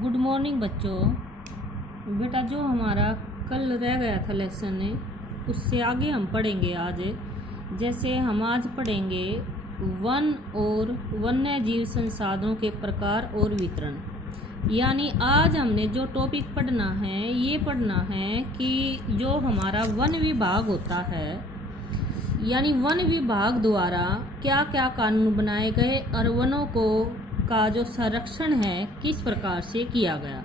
Good morning बच्चों। बेटा जो हमारा कल रह गया था लेसन उससे आगे हम पढ़ेंगे आज। जैसे हम आज पढ़ेंगे वन और वन्य जीव संसाधनों के प्रकार और वितरण। यानी आज हमने जो टॉपिक पढ़ना है ये पढ़ना है कि जो हमारा वन विभाग होता है, यानी वन विभाग द्वारा क्या क्या कानून बनाए गए और वनों को का जो संरक्षण है किस प्रकार से किया गया।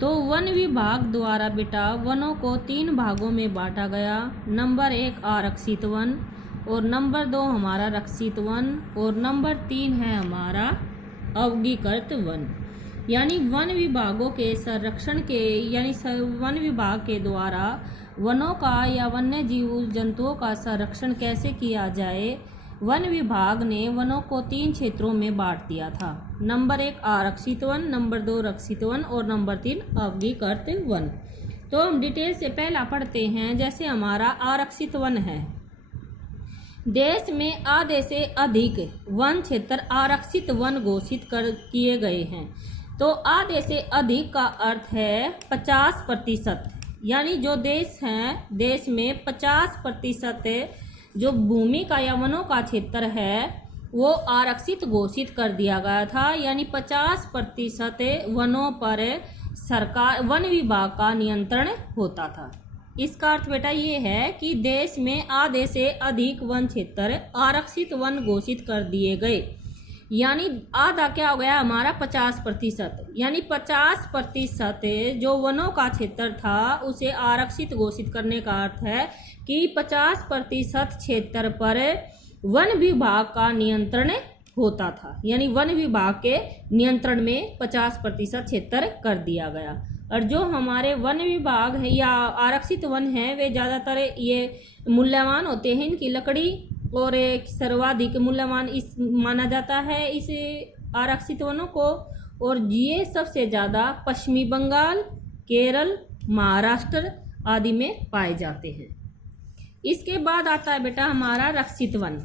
तो वन विभाग द्वारा बेटा वनों को 3 भागों में बांटा गया। नंबर 1 आरक्षित वन, और नंबर 2 हमारा रक्षित वन, और नंबर 3 है हमारा अवगीकृत वन। यानी वन विभागों के संरक्षण के यानी वन विभाग के द्वारा वनों का या वन्य जीव जंतुओं का संरक्षण कैसे किया जाए। वन विभाग ने वनों को 3 क्षेत्रों में बांट दिया था। नंबर 1 आरक्षित वन, नंबर 2 रक्षित वन और नंबर 3 अवगीकृत वन। तो हम डिटेल से पहला पढ़ते हैं। जैसे हमारा आरक्षित वन है, देश में आधे से अधिक वन क्षेत्र आरक्षित वन घोषित किए गए हैं। तो आधे से अधिक का अर्थ है 50%। यानी जो देश है, देश में 50% जो भूमि का या वनों का क्षेत्र है वो आरक्षित घोषित कर दिया गया था। यानी 50% वनों पर सरकार वन विभाग का नियंत्रण होता था। इसका अर्थ बेटा ये है कि देश में आधे से अधिक वन क्षेत्र आरक्षित वन घोषित कर दिए गए। यानी आधा क्या हो गया हमारा 50%। यानी 50% जो वनों का क्षेत्र था उसे आरक्षित घोषित करने का अर्थ है कि 50% क्षेत्र पर वन विभाग का नियंत्रण होता था। यानी वन विभाग के नियंत्रण में 50% क्षेत्र कर दिया गया। और जो हमारे वन विभाग है या आरक्षित वन है वे ज़्यादातर ये मूल्यवान होते हैं। इनकी लकड़ी और एक सर्वाधिक मूल्यवान इस माना जाता है इस आरक्षित वनों को। और ये सबसे ज़्यादा पश्चिमी बंगाल, केरल, महाराष्ट्र आदि में पाए जाते हैं। इसके बाद आता है बेटा हमारा रक्षित वन।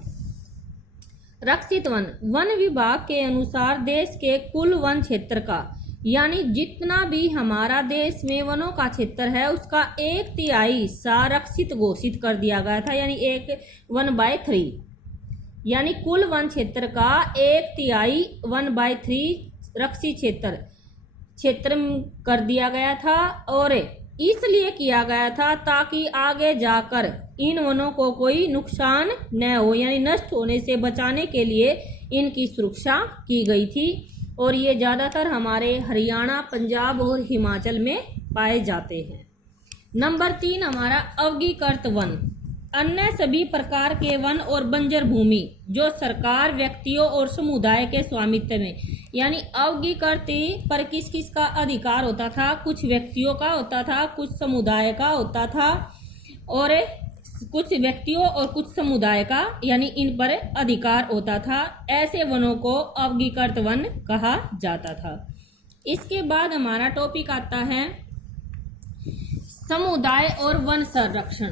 रक्षित वन वन विभाग के अनुसार देश के कुल वन क्षेत्र का, यानी जितना भी हमारा देश में वनों का क्षेत्र है उसका 1/3 संरक्षित घोषित कर दिया गया था। यानी 1/3 यानी कुल वन क्षेत्र का 1/3 1/3 रक्षित क्षेत्र कर दिया गया था। और इसलिए किया गया था ताकि आगे जाकर इन वनों को कोई नुकसान न हो, यानी नष्ट होने से बचाने के लिए इनकी सुरक्षा की गई थी। और ये ज़्यादातर हमारे हरियाणा, पंजाब और हिमाचल में पाए जाते हैं। नंबर 3 हमारा अवगीकृत वन। अन्य सभी प्रकार के वन और बंजर भूमि जो सरकार, व्यक्तियों और समुदाय के स्वामित्व में, यानी अवगीकृत पर किस किस का अधिकार होता था। कुछ व्यक्तियों का होता था, कुछ समुदाय का होता था, और कुछ व्यक्तियों और कुछ समुदाय का, यानी इन पर अधिकार होता था। ऐसे वनों को अवगीकृत वन कहा जाता था। इसके बाद हमारा टॉपिक आता है समुदाय और वन संरक्षण।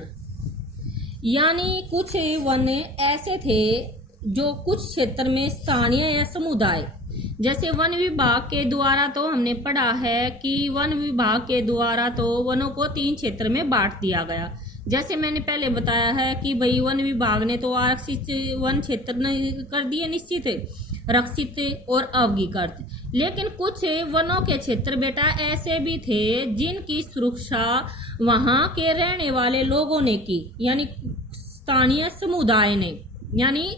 यानी कुछ वन ऐसे थे जो कुछ क्षेत्र में स्थानीय या समुदाय, जैसे वन विभाग के द्वारा तो हमने पढ़ा है कि वन विभाग के द्वारा तो वनों को 3 क्षेत्र में बांट दिया गया। जैसे मैंने पहले बताया है कि भाई वन विभाग ने तो आरक्षित वन क्षेत्र कर दिए निश्चित, रक्षित और अवगीकृत। लेकिन कुछ वनों के क्षेत्र बेटा ऐसे भी थे जिनकी सुरक्षा वहां के रहने वाले लोगों ने की, यानी स्थानीय समुदाय ने। यानी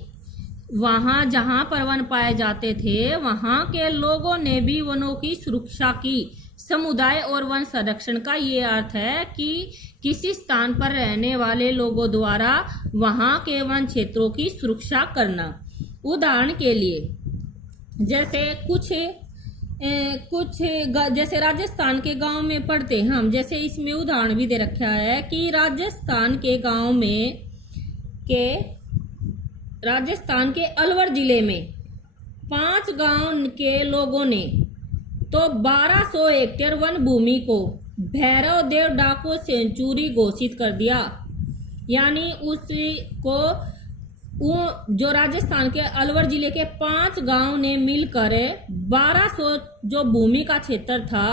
वहां जहां पर वन पाए जाते थे वहां के लोगों ने भी वनों की सुरक्षा की। समुदाय और वन संरक्षण का ये अर्थ है कि किसी स्थान पर रहने वाले लोगों द्वारा वहां के वन क्षेत्रों की सुरक्षा करना। उदाहरण के लिए जैसे कुछ जैसे राजस्थान के गांव में पढ़ते हैं हम, जैसे इसमें उदाहरण भी दे रखा है कि राजस्थान के अलवर जिले में 5 गांव के लोगों ने तो 1200 हेक्टेयर वन भूमि को भैरव देव डाको सेंचुरी घोषित कर दिया। यानी उसको वो जो राजस्थान के अलवर जिले के 5 गांव ने मिलकर 1200 जो भूमि का क्षेत्र था,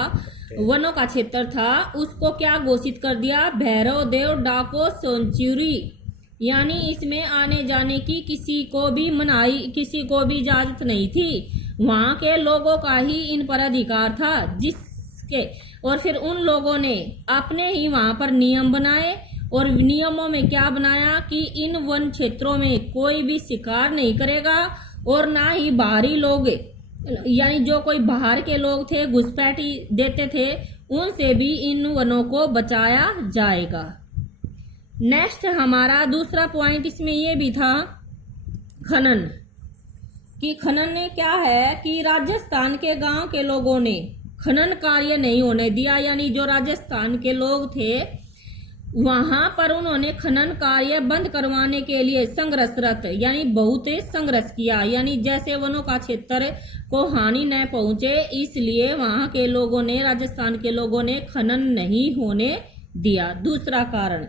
वनों का क्षेत्र था, उसको क्या घोषित कर दिया, भैरव देव डाको सेंचुरी। यानी इसमें आने जाने की किसी को भी मनाही, किसी को भी इजाजत नहीं थी। वहां के लोगों का ही इन पर अधिकार था, जिसके और फिर उन लोगों ने अपने ही वहां पर नियम बनाए और नियमों में क्या बनाया कि इन वन क्षेत्रों में कोई भी शिकार नहीं करेगा और ना ही बाहरी लोग, यानी जो कोई बाहर के लोग थे घुसपैठी देते थे, उनसे भी इन वनों को बचाया जाएगा। नेक्स्ट हमारा दूसरा पॉइंट इसमें ये भी था खनन, कि खनन ने क्या है कि राजस्थान के गांव के लोगों ने खनन कार्य नहीं होने दिया। यानी जो राजस्थान के लोग थे वहां पर उन्होंने खनन कार्य बंद करवाने के लिए संघर्षरत, यानी बहुत संघर्ष किया। यानी जैसे वनों का क्षेत्र को हानि न पहुंचे, इसलिए वहां के लोगों ने, राजस्थान के लोगों ने खनन नहीं होने दिया। दूसरा कारण।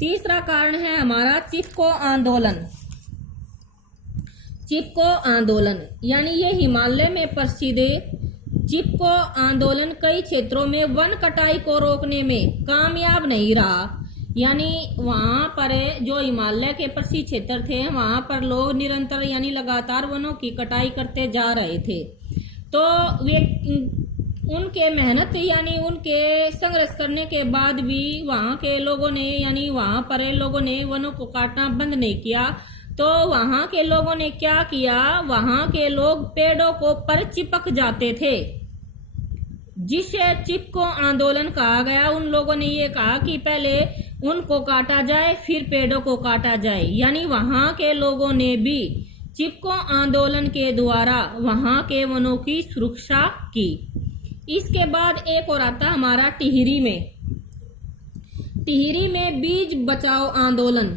तीसरा कारण है हमारा चिपको आंदोलन। चिपको आंदोलन यानी ये हिमालय में प्रसिद्ध चिपको आंदोलन कई क्षेत्रों में वन कटाई को रोकने में कामयाब नहीं रहा। यानी वहां पर जो हिमालय के प्रसिद्ध क्षेत्र थे, वहां पर लोग निरंतर यानी लगातार वनों की कटाई करते जा रहे थे। तो वे उनके मेहनत यानी उनके संघर्ष करने के बाद भी वहां के लोगों ने, यानी वहां पर लोगों ने वनों को काटना बंद नहीं किया। तो वहां के लोगों ने क्या किया, वहां के लोग पेड़ों को पर चिपक जाते थे, जिसे चिपको आंदोलन कहा गया। उन लोगों ने ये कहा कि पहले उनको काटा जाए फिर पेड़ों को काटा जाए। यानी वहां के लोगों ने भी चिपको आंदोलन के द्वारा वहां के वनों की सुरक्षा की। इसके बाद एक और आता हमारा टिहरी में। टिहरी में बीज बचाओ आंदोलन,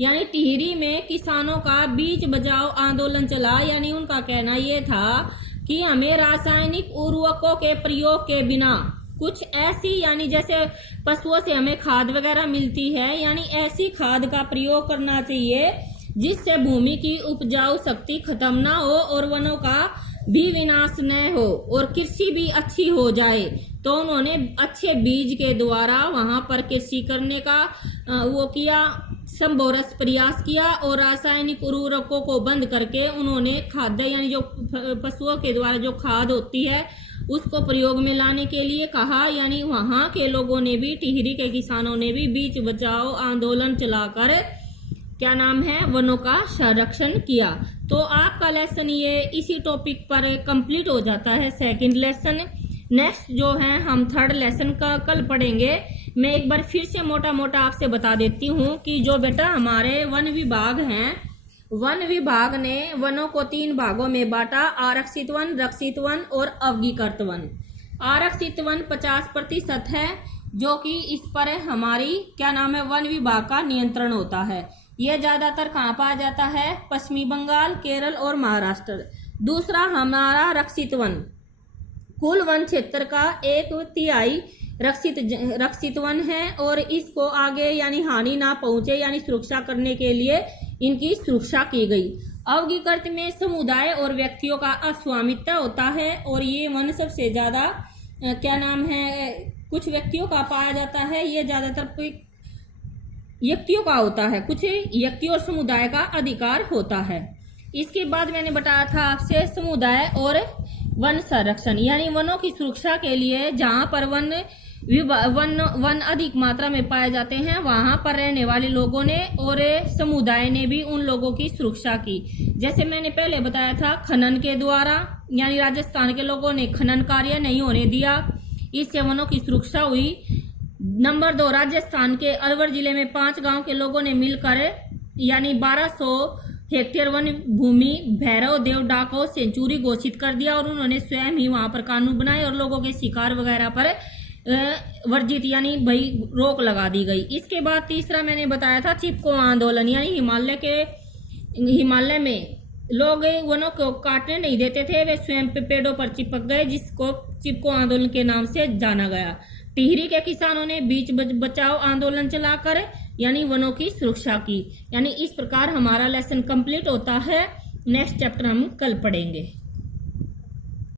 यानी टिहरी में किसानों का बीज बचाओ आंदोलन चला। यानी उनका कहना यह था कि हमें रासायनिक उर्वरकों के प्रयोग के बिना कुछ ऐसी, यानी जैसे पशुओं से हमें खाद वगैरह मिलती है, यानी ऐसी खाद का प्रयोग करना चाहिए जिससे भूमि की उपजाऊ शक्ति खत्म ना हो और वनों का भी विनाश न हो और कृषि भी अच्छी हो जाए। तो उन्होंने अच्छे बीज के द्वारा वहां पर कृषि करने का वो किया, संभोरस प्रयास किया और रासायनिक उर्वरकों को बंद करके उन्होंने खाद्य, यानी जो पशुओं के द्वारा जो खाद होती है उसको प्रयोग में लाने के लिए कहा। यानी वहां के लोगों ने भी, टिहरी के किसानों ने भी बीज बचाओ आंदोलन चलाकर क्या नाम है, वनों का संरक्षण किया। तो आपका लेसन ये इसी टॉपिक पर कंप्लीट हो जाता है, सेकंड लेसन। नेक्स्ट जो है हम थर्ड लेसन का कल पढ़ेंगे। मैं एक बार फिर से मोटा मोटा आपसे बता देती हूँ कि जो बेटा हमारे वन विभाग हैं, वन विभाग ने वनों को 3 भागों में बांटा, आरक्षित वन, रक्षित वन और अवगीकृत वन। आरक्षित वन 50% है, जो कि इस पर हमारी क्या नाम है, वन विभाग का नियंत्रण होता है। यह ज्यादातर कहाँ पाया जाता है, पश्चिमी बंगाल, केरल और महाराष्ट्र। दूसरा हमारा रक्षित वन, कुल वन क्षेत्र का 1/3 रक्षित वन है और इसको आगे यानी हानि ना पहुंचे, यानी सुरक्षा करने के लिए इनकी सुरक्षा की गई। अवगीकृत में समुदाय और व्यक्तियों का अस्वामित्व होता है और ये वन सबसे ज्यादा क्या नाम है, कुछ व्यक्तियों का पाया जाता है। ये ज्यादातर व्यक्तियों का होता है, कुछ व्यक्ति और समुदाय का अधिकार होता है। इसके बाद मैंने बताया था आपसे समुदाय और वन संरक्षण, यानी वनों की सुरक्षा के लिए जहां पर वन अधिक मात्रा में पाए जाते हैं वहां पर रहने वाले लोगों ने और समुदाय ने भी उन लोगों की सुरक्षा की। जैसे मैंने पहले बताया था खनन के द्वारा, यानी राजस्थान के लोगों ने खनन कार्य नहीं होने दिया, इससे वनों की सुरक्षा हुई। नंबर 2, राजस्थान के अलवर जिले में 5 गांव के लोगों ने मिलकर यानी 1200 हेक्टेयर वन भूमि भैरव देव डाको सेंचुरी घोषित कर दिया और उन्होंने स्वयं ही वहां पर कानून बनाए और लोगों के शिकार वगैरह पर वर्जित यानी भाई रोक लगा दी गई। इसके बाद तीसरा मैंने बताया था चिपको आंदोलन, यानी हिमालय में लोग वनों को काटने नहीं देते थे, वे स्वयं पेड़ों पर चिपक गए, जिसको चिपको आंदोलन के नाम से जाना गया। टिहरी के किसानों ने बीज बचाओ आंदोलन चलाकर यानी वनों की सुरक्षा की। यानी इस प्रकार हमारा लेसन कंप्लीट होता है। नेक्स्ट चैप्टर हम कल पढ़ेंगे।